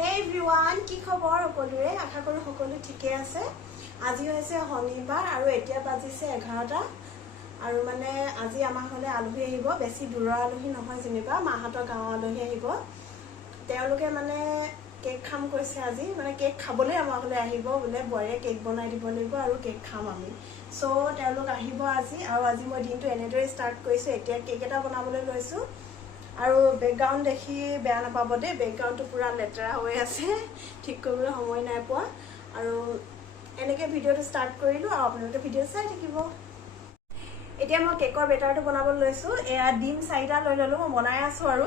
Hey everyone, কি খবৰ সকলোৰে আশা কৰো সকলো ঠিকে আছে আজি হৈছে শনিবাৰ আৰু এতিয়া বাজিছে 11টা আৰু মানে আজি আমাৰ ঘৰলে আলহী আহিব বেছি দূৰৰ আলহী নহয় যেনিবা মাহাতৰ গাঁৱৰ আলহী আহিব তেওঁলোকে মানে কেক খাম কৈছে আজি মানে কেক খাবলৈ আমাৰ ঘৰলে আহিব বলে বৰে কেক বনাই দিব লাগিব আৰু কেক খাম আমি সো তেওঁলোক আহিব আজি আৰু আজি মই দিনটো এনেদৰে ষ্টাৰ্ট কৰিছো এতিয়া কেক এটা বনাবলৈ লৈছো আৰু ব্যাকগ্ৰাউন্ড দেখি বেয়া নাপাব দে ব্যাকগ্ৰাউন্ডটো পুৰা লেতেৰা হৈ আছে ঠিক কৰিবলৈ সময় নাই পোৱা আৰু এনেকে ভিডিওটো ষ্টাৰ্ট কৰিলো আৰু আপোনালোকে ভিডিও চাই থাকিব এতিয়া মই কেকৰ বেটাৰটো বনাবলৈ লৈছো এয়া ডিম 4টা লৈ ললো মই বনাই আছো আৰু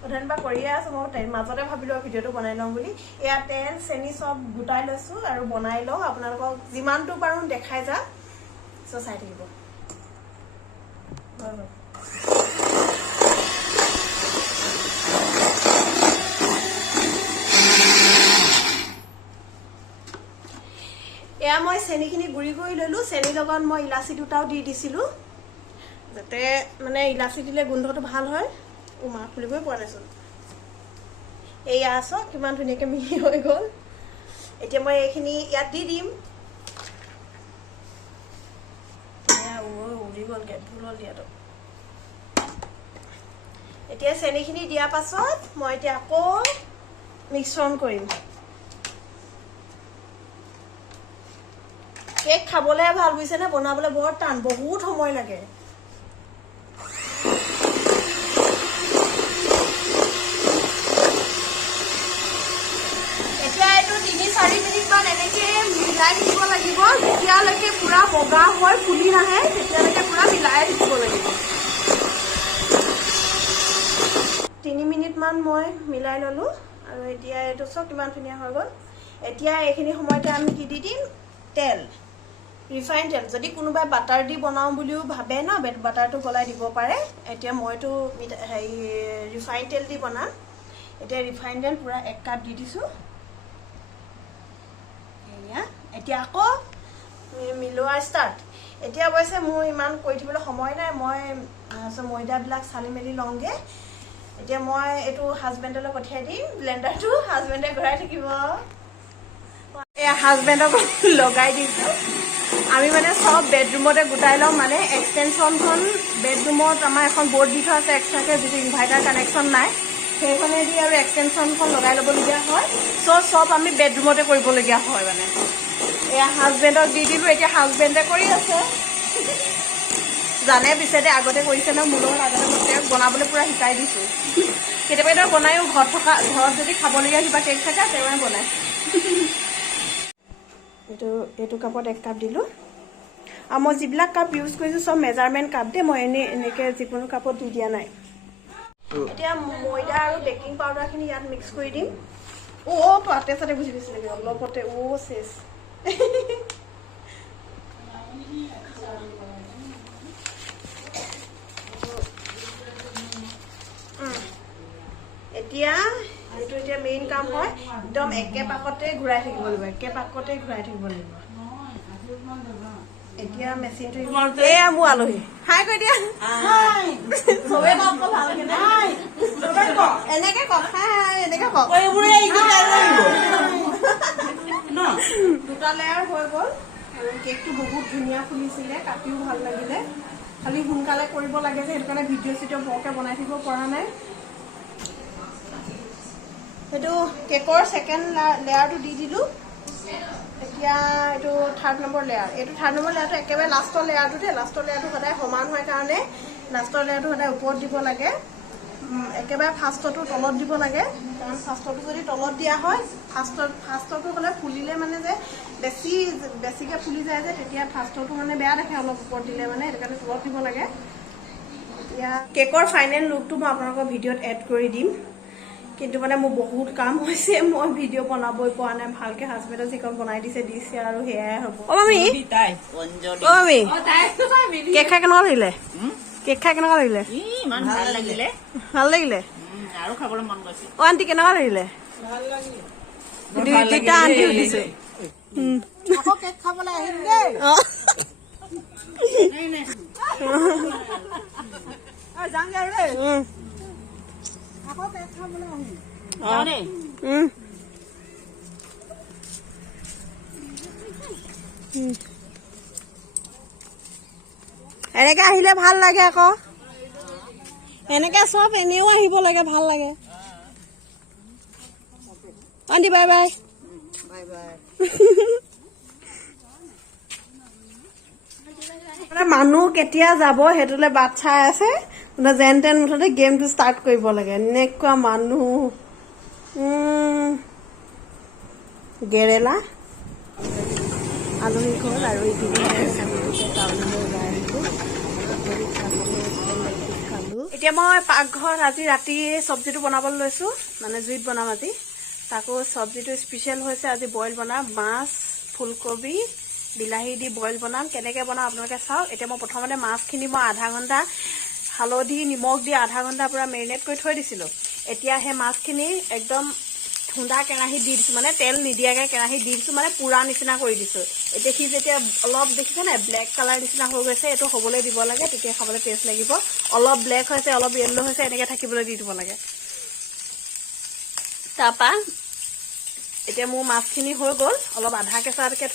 প্ৰধানবা কৰিয়ে আছো মই মাজতে ভাবিলো ভিডিওটো বনাই লম বুলি এয়া তেল চেনি সব গুটাই লৈছো আৰু বনাই লও আপোনালোকক যিমানটো পাৰো দেখাই যা সো চাই থাকিব এয়া মই চেনিখিনি গুৰি কৰি ললো চেনি লগত মই ইলাচি দুটাও দি দিছিলো যাতে মানে ইলাচি দিলে গোন্ধটো ভাল হয় উমা খুলিবই পোৱা নাছিল এয়া আছে কিমান ধুনীয়াকৈ মিহি হৈ গ'ল এতিয়া মই এইখিনি ইয়াত দি দিম এয়া উৰি গ'ল ভুল দিয়াটো এতিয়া চেনিখিনি দিয়াৰ পাছত মই এতিয়া আকৌ মিশ্ৰণ কৰিম কেক খাবলে ভাল বুইছে না বনাবলে বৰ টান বহুত সময় লাগে এতিয়া এটো 3-4 মিনিট মান এনেকে মিলাই দিব লাগিব যেতিয়ালৈকে পুৰা বগা হয় ফুলি নাহে তেতিয়ালৈকে পুৰা মিলাই দিব লাগিব 3 মিনিট মান মই মিলাই ললো আৰু এতিয়া এটো সব কিমান ধুনীয়া হৈ গ'ল এতিয়া এইখিনি সময়তে আমি কি দি দিম তেল ৰিফাইন তেল যদি কোনোবাই বাটাৰ দি বনাও বুলিও ভাবে না বাটাৰটো গলাই দিব পাৰে এতিয়া মইতো হেই ৰিফাইন তেল দি বনাম এতিয়া ৰিফাইন তেল পুৰা 1 কাপ দি দিছো এয়া এতিয়া আকৌ মিলোৱা ষ্টাৰ্ট এতিয়া বৈছে মোৰ ইমান কৈ দিবলৈ সময় নাই মই ময়দা বিলাক চালি মেলি লংগে এতিয়া মই এটো হাজবেণ্ডলৈ পঠিয়াই দিম ব্লেন্ডাৰটো হাজবেণ্ডে ঘৰাই থাকিব এয়া হাজবেণ্ডক লগাই দিছো আমি মানে সব বেডৰুমতে গুটাই লম মানে এক্সটেনশনখন বেডৰুমত আমাৰ এখন বোৰ্ড দি থোৱা আছে এক্সট্ৰাকে যেটো ইনভাৰ্টাৰ কানেকশন নাই সেইখনে দি আৰু এক্সটেনশনখন লগাই ল'বলগীয়া হয় সব আমি বেডৰুমতে কৰিবলগীয়া হয় মানে এয়া হাজবেণ্ডক দি দিলো এতিয়া হাজবেণ্ডে কৰি আছে জানে পিছতে আগতে কৰিছে না মোৰ লগত আগতে মই বনাবলৈ পুৰা শিকাই দিছো কেতিয়াবা বনায়ো ঘৰত যদি খাবলগীয়া কিবা কেক থাকে তেৱে বনায় এইটো কাপত 1 কাপ দিলো আৰু মই যিবিলাক কাপ ইউজ কৰিছো সব মেজাৰমেন্ট কাপ দে মই এনেকে যিকোনো কাপত দি দিয়া নাই এতিয়া ময়দা আৰু বেকিং পাউডাৰখিনি ইয়াত মিক্স কৰি দিম পাতে সাথে বুঝি গৈছিল অলপতে শেষ এতিয়া এইটো এতিয়া মেইন কাম হয় একদম একে পাকতে ঘূৰাই থাকিব লাগিব এতিয়া মেচিনটো এয়া মোৰ আলহী হাই কৈ দিয়া হাই সবে কওক ভালকে হাই সবে কওক এনেকে কওক হাই এনেকে কওক এইবোৰে ইটো লাগিব ন দুটা লেয়াৰ হৈ গ'ল আৰু কেকটো বহুত ধুনীয়া ফুলিছিলে কাটিও ভাল লাগিলে খালি সোনকালে কৰিব লাগে যে সেইটো কাৰণে ভিডিও বৰকে বনাই থাকিব পৰা নাই সেইটো কেকৰ সেকেন্ড লেয়াৰটো দি দিলো এতিয়া এটো 3rd নম্বৰ লেয়াৰ এটো 3rd নম্বৰ লেয়াৰটো একেবাৰে লাষ্টৰ লেয়াৰটো দে লাষ্টৰ লেয়াৰটো সদায় সমান হয় কাৰণে লাষ্টৰ লেয়াৰটো সদায় ওপৰত দিব লাগে একেবাৰে ফাৰ্ষ্টটো তলত দিব লাগে কাৰণ ফাৰ্ষ্টটো যদি তলত দিয়া হয় ফাৰ্ষ্টটো হলে ফুলিলে মানে যে বেছিকে ফুলি যায় যে তেতিয়া ফাৰ্ষ্টটো মানে বেয়া দেখে অলপ ওপৰত দিলে মানে এটা কাৰণে তলত দিব লাগে এতিয়া কেকৰ ফাইনেল লুকটো মই আপোনালোকৰ ভিডিওত এড কৰি দিম কিন্তু মানে মোৰ বহুত কাম হৈছে মই ভিডিও বনাবই পোৱা নাই ভালকে হাজবেণ্ডে যিকন বনাই দিছে আৰু হেয়াই হ'ব মামি মামি কেক খাই কেনেকুৱা লাগিলে ইমান ভাল লাগিলে আৰু খাবলৈ মন গৈছে আন্টি কেনেকুৱা লাগিলে ভাল লাগিলে দুইটা আন্টি উঠিছে আকৌ কেক খাবলৈ আহিম দেই যাম দেই আকৌ কেক খাবলৈ আহিম এনেকে আহিলে ভাল লাগে আকৌ এনেকে চব এনেও আহিব লাগে ভাল লাগে aunty bye bye bye bye মানুহ কেতিয়া যাব সেইটোলে বাট চাই আছে যেন তেন মুঠতে গেমটো ষ্টাৰ্ট কৰিব লাগে এনেকুৱা মানুহ গেৰেলা আলহী ঘৰ আৰু এতিয়া মই পাকঘৰত আজি ৰাতি চব্জিটো বনাবলৈ লৈছোঁ মানে জুইত বনাম আজি তাকো চব্জিটো স্পেচিয়েল হৈছে আজি বইল বনাম মাছ ফুলকবি বিলাহী দি বইল বনাম কেনেকৈ বনাম আপোনালোকে চাওক এতিয়া মই প্ৰথমতে মাছখিনি মই আধা ঘণ্টা হালধি নিমখ দি আধা ঘণ্টা পূৰা মেৰিনেট কৰি থৈ দিছিলোঁ এতিয়া সেই মাছখিনি একদম ঠুন্দা কেৰাহীত দি দিছোঁ মানে তেল নিদিয়াকৈ কেৰাহীত দি দিছোঁ মানে পুৰা নিচিনা কৰি দিছোঁ এতিয়া সি যেতিয়া অলপ দেখিছে নাই ব্লেক কালাৰ নিচিনা হৈ গৈছে এইটো হ'বলৈ দিব লাগে তেতিয়া খাবলৈ টেষ্ট লাগিব অলপ ব্লেক হৈছে অলপ য়েল্ল' হৈছে এনেকৈ থাকিবলৈ দি দিব লাগে তাৰপৰা এতিয়া মোৰ মাছখিনি হৈ গ'ল অলপ আধা কেঁচাকৈ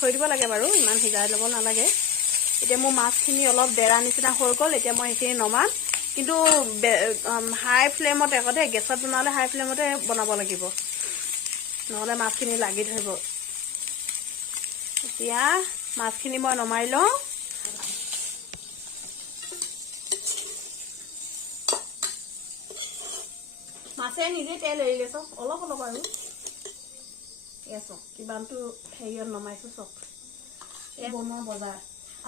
থৈ দিব লাগে বাৰু ইমান সিজাই ল'ব নালাগে এতিয়া মোৰ মাছখিনি অলপ ডেৰা নিচিনা হৈ গ'ল এতিয়া মই সেইখিনি নমাম কিন্তু হাই ফ্লেমতে আকৌ দেই গেছত বনালে হাই ফ্লেমতে বনাব লাগিব নহ'লে মাছখিনি লাগি ধৰিব এতিয়া মাছখিনি মই নমাই লওঁ মাছে নিজে তেল এৰিলে চব অলপ অলপ আৰু এয়া চক কিমানটো হেৰিয়ত নমাইছোঁ চক এই বনোৱা বজাৰ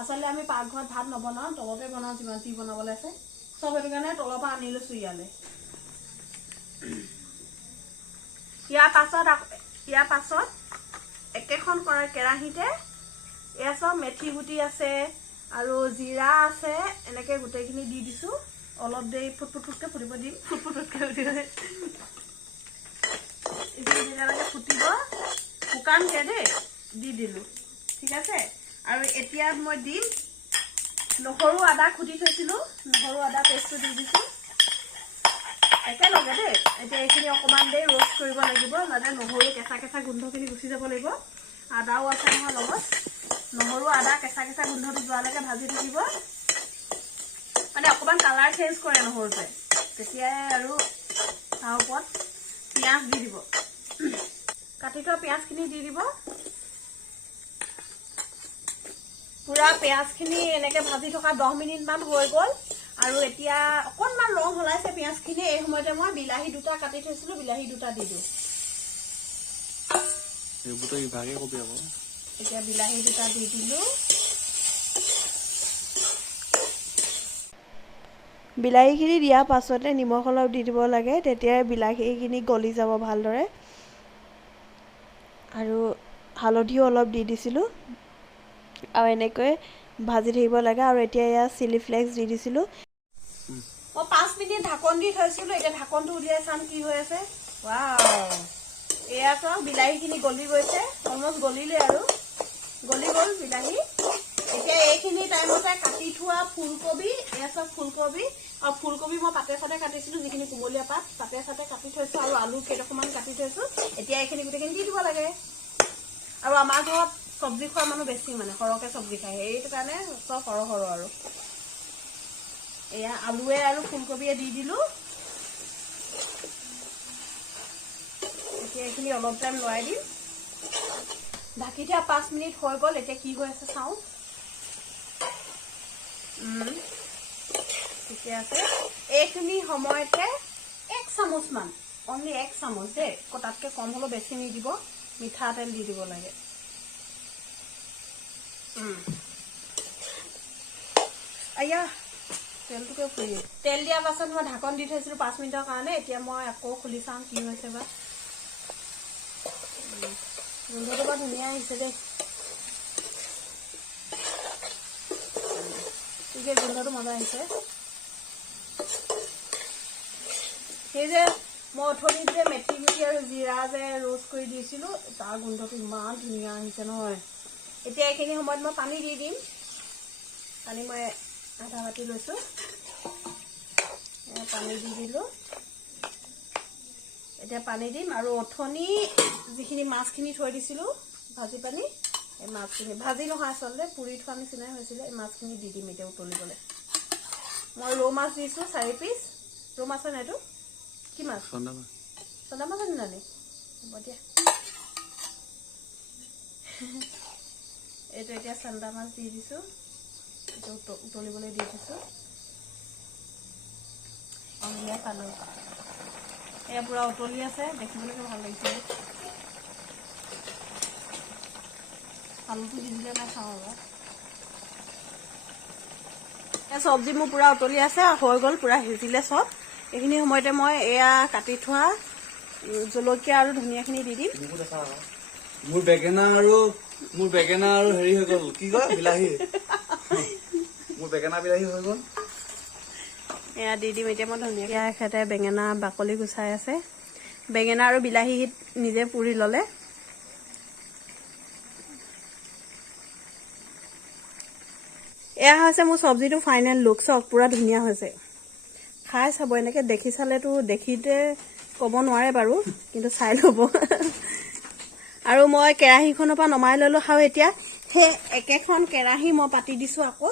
আচলতে আমি পাকঘৰত ভাত নবনাওঁ তলতে বনাওঁ যিমান যি বনাবলৈ আছে চব সেইটো কাৰণে তলৰ পৰা আনি লৈছোঁ ইয়ালৈ ইয়াৰ পাছত একেখন কেৰাহীতে এয়া চব মেথি গুটি আছে আৰু জিৰা আছে এনেকৈ গোটেইখিনি দি দিছোঁ অলপ দেৰি ফুটফুটকৈ ফুটিব দিম ফুটফুটকৈ যেতিয়ালৈকে ফুটিব শুকানকৈ দেই দি দিলোঁ ঠিক আছে আৰু এতিয়া মই দিম নহৰু আদা খুটি থৈছিলোঁ নহৰু আদা পেষ্টটো দি দিছোঁ একেলগে দেই এতিয়া এইখিনি অকণমান দেৰি ৰোষ্ট কৰিব লাগিব যাতে নহৰু কেঁচা কেঁচা গোন্ধখিনি গুচি যাব লাগিব আদাও আছে নহয় লগত নহৰু আদা কেঁচা কেঁচা গোন্ধটো যোৱালৈকে ভাজি থাকিব মানে অকণমান কালাৰ চেঞ্জ কৰে নহৰুটোৱে তেতিয়াই আৰু তাৰ ওপৰত পিঁয়াজ দি দিব কাটি থোৱা পিঁয়াজখিনি দি দিব পুৰা পিঁয়াজখিনি এনেকৈ ভাজি থকা 10 মিনিটমান হৈ গ'ল আৰু এতিয়া অকণমান ৰং সলাইছে পিঁয়াজখিনি এই সময়তে মই বিলাহী দুটা কাটি থৈছিলোঁ বিলাহী দুটা দি দিওঁ এতিয়া বিলাহী দুটা দি দিলোঁ বিলাহীখিনি দিয়াৰ পাছতে নিমখ অলপ দি দিব লাগে তেতিয়াই বিলাহীখিনি গলি যাব ভালদৰে আৰু হালধিও অলপ দি দিছিলোঁ আৰু এনেকৈ ভাজি থাকিব লাগে আৰু এতিয়া এয়া চিলি ফ্লেক্স দি দিছিলোঁ মই 5 মিনিট ঢাকন দি থৈছিলোঁ এতিয়া ঢাকনটো উলিয়াই চাম কি হৈ আছে ৱাও এয়া চাওক বিলাহীখিনি গলি গৈছে অলমষ্ট গলিলে আৰু গলি গ'ল বিলাহী এতিয়া এইখিনি টাইমতে কাটি থোৱা ফুলকবি এয়া চাওক ফুলকবি আৰু ফুলকবি মই পাতে চাতে কাটিছিলোঁ যিখিনি কুমলীয়া পাত পাতে চাতে কাটি থৈছোঁ আৰু আলু কেইটকামান কাটি থৈছোঁ এতিয়া এইখিনি গোটেইখিনি দি দিব লাগে আৰু আমাৰ ঘৰত চব্জি খোৱা মানুহ বেছি মানে সৰহকৈ চব্জি খায় সেইটো কাৰণে চব সৰহ সৰহ আৰু এয়া আলুৱে আৰু ফুলকবিয়ে দি দিলোঁ এতিয়া এইখিনি অলপ টাইম লৰাই দিম ঢাকি দিয়া 5 মিনিট হৈ গ'ল এতিয়া কি হৈ আছে চাওঁ ঠিকে আছে এইখিনি সময়তে 1 চামুচমান অনলি 1 চামুচ দেই তাতকৈ কম হ'লেও বেছি নিদিব মিঠাতেল দি দিব লাগে আয়া তেলটোকে ফুৰি তেল দিয়াৰ পাছত মই ঢাকন দি থৈছিলোঁ 5 মিনিটৰ কাৰণে এতিয়া মই আকৌ খুলি চাওঁ কি হৈছে বা গোন্ধটো বৰ ধুনীয়া আহিছে দেই ঠিকে গোন্ধটো মজা আহিছে সেই যে মই অথনিত যে মেথি গুটি আৰু জিৰা যে ৰোষ্ট কৰি দিছিলোঁ তাৰ গোন্ধটো ইমান ধুনীয়া আহিছে নহয় এতিয়া এইখিনি সময়ত মই পানী দি দিম পানী মই আধা বাটি লৈছোঁ পানী দি দিলোঁ এতিয়া পানী দিম আৰু অথনি যিখিনি মাছখিনি থৈ দিছিলোঁ ভাজি পানী এই মাছখিনি ভাজি নহয় আচলতে পুৰি থোৱা নিচিনাই হৈছিলে। এই মাছখিনি দি দিম এতিয়া উতলিবলৈ। মই ৰৌ মাছ দিছোঁ 4 পিচ। ৰৌ মাছৰ নে এইটো কি মাছ? চন্দা মাছ আনি নানি হ'ব দিয়া। এইটো এতিয়া চন্দা মাছ দি দিছোঁ। এইটো উতলিবলৈ দি দিছোঁ। অমিয়া পালোঁ এয়া পুৰা উতলি আছে, দেখিবলৈকে ভাল লাগিছে। আলুটো দি দিলে নাই খাওঁ আৰু এই চব্জি মোৰ পুৰা উতলি আছে, হৈ গ'ল, পুৰা সিজিলে চব। এইখিনি সময়তে মই এয়া কাটি থোৱা জলকীয়া আৰু ধনিয়াখিনি দি দিম। মোৰ বেগেনা আৰু হেৰি হৈ গ'ল, কি কয় বিলাহী। মোৰ বেগেনা বিলাহী হৈ গ'ল। এয়া দি দিম এতিয়া মই ধনিয়াকৈ। এখেতে বেঙেনা বাকলি গুচাই আছে। বেঙেনা আৰু বিলাহী নিজে পুৰি ল'লে। এয়া হৈছে মোৰ চব্জিটো ফাইনেল লুক। চব পুৰা ধুনীয়া হৈছে। খাই চাব, এনেকৈ দেখি চালেতো দেখিতে ক'ব নোৱাৰে বাৰু, কিন্তু চাই ল'ব। আৰু মই কেৰাহীখনৰ পৰা নমাই ল'লোঁ। আৰু এতিয়া সেই একেখন কেৰাহী মই পাতি দিছোঁ আকৌ,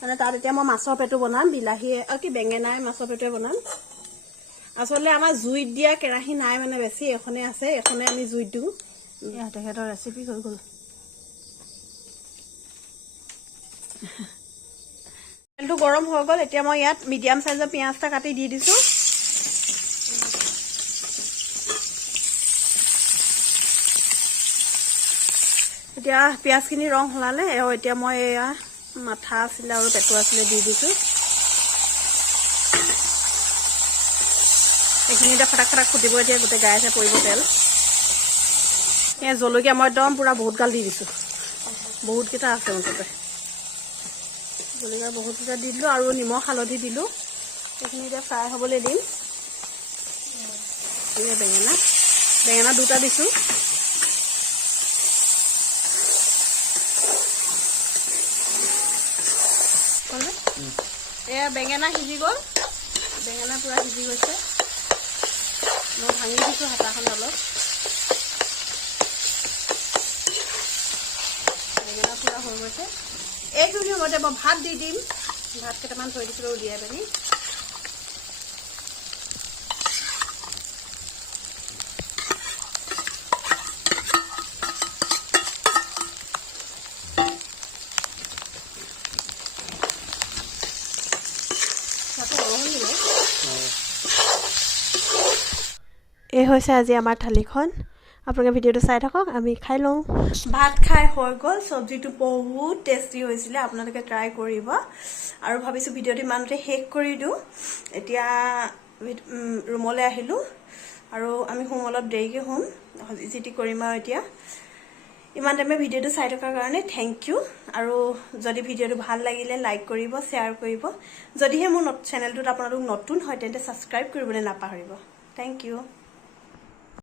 মানে তাত এতিয়া মই মাছৰ পেটু বনাম, বিলাহীয়ে বেঙেনাই মাছৰ পেটুৱে বনাম। আচলতে আমাৰ জুইত দিয়া কেৰাহী নাই মানে বেছি, এখনে আছে, এখনে আমি জুইত দিওঁ। তেখেতৰ ৰেচিপি হৈ গ'ল। তেলটো গৰম হৈ গ'ল। এতিয়া মই ইয়াত মিডিয়াম চাইজৰ পিঁয়াজ এটা কাটি দি দিছোঁ। এতিয়া পিঁয়াজখিনি ৰং সলালে। এতিয়া মই এয়া মাথা আছিলে আৰু পেটু আছিলে দি দিছোঁ। এইখিনি এতিয়া ফটাক ফটাক ফুটিব। এতিয়া গোটেই গাইছে পৰিব তেল। এয়া জলকীয়া মই একদম পুৰা বহুত গাল দি দিছোঁ। বহুতকেইটা আছে মুঠতে। জলকীয়া বহুতকেইটা দি দিলোঁ আৰু নিমখ হালধি দিলোঁ। এইখিনি এতিয়া ফ্ৰাই হ'বলৈ দিম। বেঙেনা দুটা দিছোঁ। এয়া বেঙেনা সিজি গ'ল। বেঙেনা পুৰা সিজি গৈছে। মই ভাঙি দিছোঁ হাতাখন অলপ। বেঙেনা পুৰা হৈ গৈছে। এইখিনি সময়তে মই ভাত দি দিম। ভাত কেইটামান থৈ দিছিলোঁ উলিয়াই পিনি। এই হৈছে আজি আমাৰ থালিখন। আপোনালোকে ভিডিঅ'টো চাই থাকক, আমি খাই লওঁ। ভাত খাই হৈ গ'ল। চব্জিটো বহুত টেষ্টি হৈছিলে, আপোনালোকে ট্ৰাই কৰিব। আৰু ভাবিছোঁ ভিডিঅ'টো ইমানতে শেষ কৰি দিওঁ। এতিয়া ৰুমলৈ আহিলোঁ আৰু আমি শুম, অলপ দেৰিকৈ শুম, যি টি কৰিম আৰু এতিয়া। ইমান টাইমে ভিডিঅ'টো চাই থকাৰ কাৰণে থেংক ইউ। আৰু যদি ভিডিঅ'টো ভাল লাগিলে লাইক কৰিব, শ্বেয়াৰ কৰিব। যদিহে মোৰ চেনেলটোত আপোনালোক নতুন হয় তেন্তে ছাবস্ক্ৰাইব কৰিবলৈ নাপাহৰিব। Thank U.